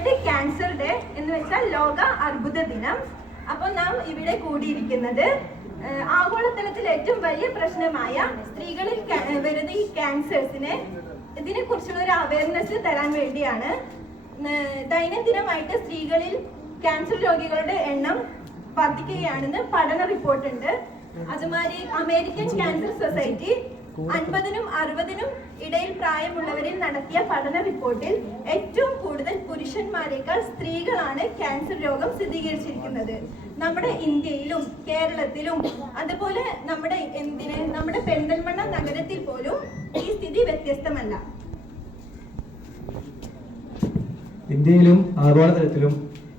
World cancer day എന്ന് വെച്ചാൽ ലോക അർബുദ ദിനം. അപ്പോൾ നാം ഇവിടെ കൂടിയിരിക്കുന്നത് ആഗോളതലത്തിൽ ഏറ്റവും വലിയ പ്രശ്നമായ സ്ത്രീകളിൽ വരുന്ന ഈ ക്യാൻസേഴ്സിനെ ഇതിനെ കുറിച്ചുള്ള ഒരു അവയർനെസ് തരാൻ വേണ്ടിയാണ്. ദൈനംദിനമായിട്ട് സ്ത്രീകളിൽ ക്യാൻസർ രോഗികളുടെ എണ്ണം വർദ്ധിക്കുകയാണെന്ന് പഠന റിപ്പോർട്ടുണ്ട്. അതുമാതിരി അമേരിക്കൻ ക്യാൻസർ സൊസൈറ്റി 50-നും 60-നും ഇടയിൽ പ്രായമുള്ളവരിൽ നടത്തിയ പഠന റിപ്പോർട്ടിൽ ഏറ്റവും കൂടുതൽ പുരുഷന്മാരെക്കാൾ സ്ത്രീകളാണ് ക്യാൻസർ രോഗം സ്ഥിരീകരിച്ചിരിക്കുന്നത്. നമ്മുടെ ഇന്ത്യയിലും കേരളത്തിലും അതുപോലെ നമ്മുടെ പെരിന്തൽമണ്ണ നഗരത്തിൽ പോലും ഈ സ്ഥിതി വ്യത്യസ്തമല്ല. ഇന്ത്യയിലും ആഗോളതലത്തിലും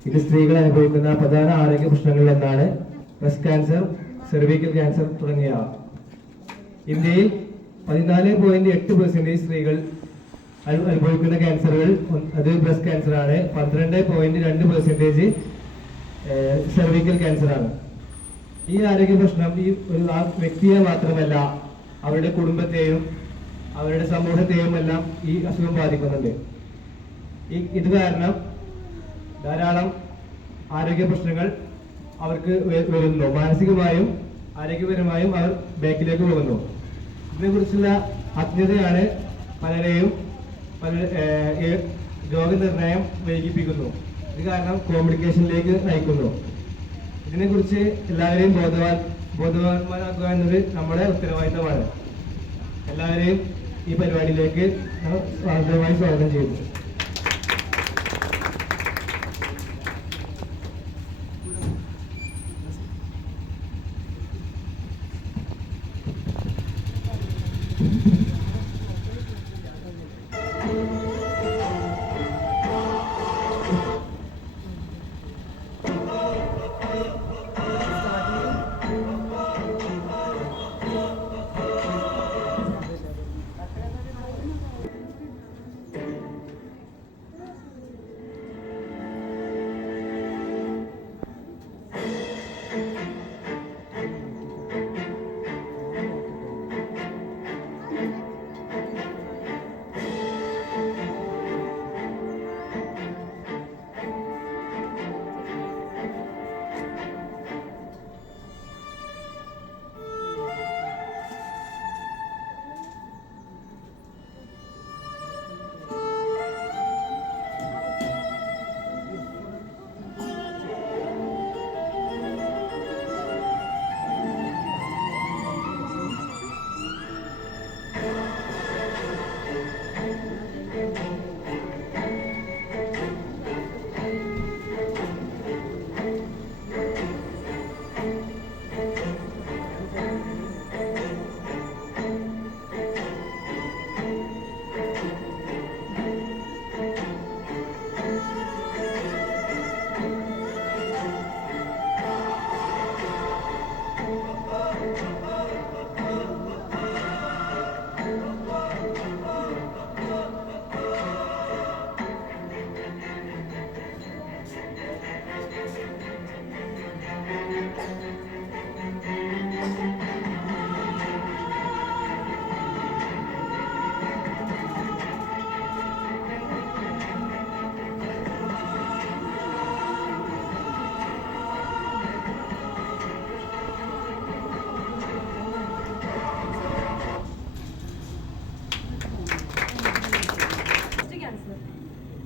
ഇത് സ്ത്രീകൾ അനുഭവിക്കുന്ന പ്രധാന ആരോഗ്യ പ്രശ്നങ്ങളിൽ ഒന്നാണ് ബ്രസ്റ്റ് ക്യാൻസർ, സെർവിക്കൽ ക്യാൻസർ തുടങ്ങിയവ. ഇന്ത്യയിൽ 14.8% സ്ത്രീകൾ അനുഭവിക്കുന്ന ക്യാൻസറുകൾ അത് ബ്രസ്റ്റ് ക്യാൻസർ ആണ്. 12.2% സെർവിക്കൽ ക്യാൻസർ ആണ്. ഈ ആരോഗ്യ പ്രശ്നം ആ വ്യക്തിയെ മാത്രമല്ല, അവരുടെ കുടുംബത്തെയും അവരുടെ സമൂഹത്തെയും എല്ലാം ഈ അസുഖം ബാധിക്കുന്നുണ്ട്. ഇത് കാരണം ധാരാളം ആരോഗ്യ പ്രശ്നങ്ങൾ അവർക്ക് വരുന്നു. മാനസികമായും ആരോഗ്യപരമായും അവർ ബാക്കിലേക്ക് പോകുന്നു. ഇതിനെക്കുറിച്ചുള്ള അജ്ഞതയാണ് പലരെയും രോഗനിർണയം വൈകിപ്പിക്കുന്നു. ഇത് കാരണം കോംപ്ലിക്കേഷനിലേക്ക് നയിക്കുന്നു. ഇതിനെക്കുറിച്ച് എല്ലാവരെയും ബോധവാന്മാരാക്കുക എന്നത് നമ്മുടെ ഉത്തരവാദിത്തമാണ്. എല്ലാവരെയും ഈ പരിപാടിയിലേക്ക് സ്വാഗതമായി സ്വാഗതം ചെയ്യുന്നു.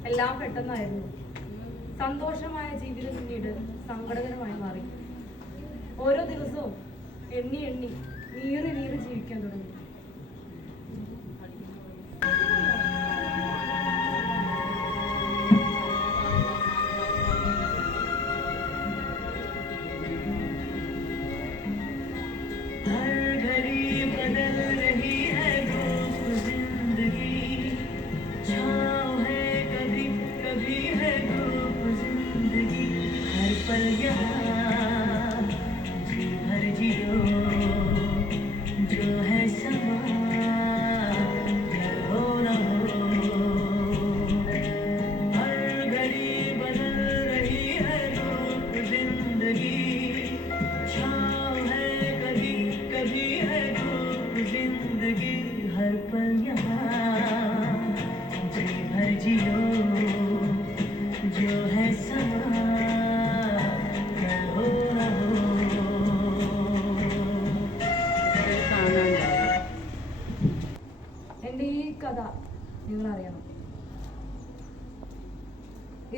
എല്ലാം പെട്ടെന്നായിരുന്നു. സന്തോഷമായ ജീവിതം പിന്നീട് സങ്കടകരമായി മാറി. ഓരോ ദിവസവും എണ്ണി നീറി ജീവിക്കാൻ തുടങ്ങി.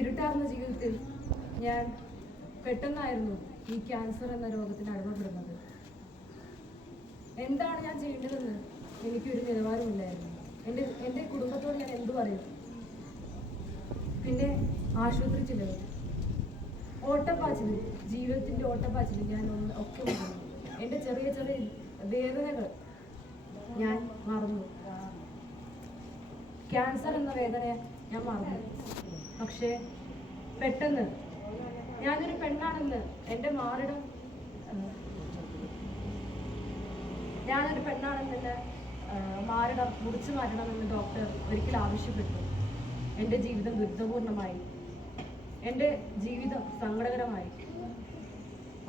ഇരുട്ടാർന്ന ജീവിതത്തിൽ ഞാൻ പെട്ടെന്നായിരുന്നു ഈ ക്യാൻസർ എന്ന രോഗത്തിന് അടിമപ്പെടുന്നത്. എന്താണ് ഞാൻ ചെയ്യേണ്ടതെന്ന് എനിക്കൊരു നിലവാരമില്ലായിരുന്നു. എൻ്റെ കുടുംബത്തോട് ഞാൻ എന്തു പറയും? പിന്നെ ആശുപത്രി ചിലവ്, ഓട്ടപ്പാച്ചിൽ, ജീവിതത്തിൻ്റെ ഓട്ടപ്പാച്ചിൽ ഞാൻ ഒക്കെ മറന്നു. എൻ്റെ ചെറിയ ചെറിയ വേദനകൾ ഞാൻ മറന്നു. ക്യാൻസർ എന്ന വേദനയെ ഞാൻ മറന്നു. പക്ഷേ പെട്ടെന്ന് ഞാനൊരു പെണ്ണാണെന്ന് എൻ്റെ മാറിടം ഞാനൊരു പെണ്ണാണെന്ന് മാറിടം മുറിച്ചു മാറ്റണമെന്ന് ഡോക്ടർ ഒരിക്കൽ ആവശ്യപ്പെട്ടു. എൻ്റെ ജീവിതം ദുരിതപൂർണമായി, എൻ്റെ ജീവിതം സങ്കടകരമായി.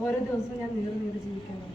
ഓരോ ദിവസവും ഞാൻ നീറി ജീവിക്കുന്നു.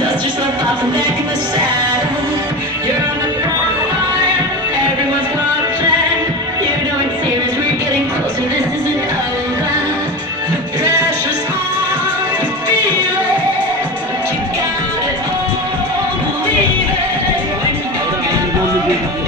Dust yourself off and back in the saddle. You're on the front line, everyone's watching. You know it's serious, we're getting closer, this isn't over. The pressure's on, you feel it, but you got it all, believe it. When you go,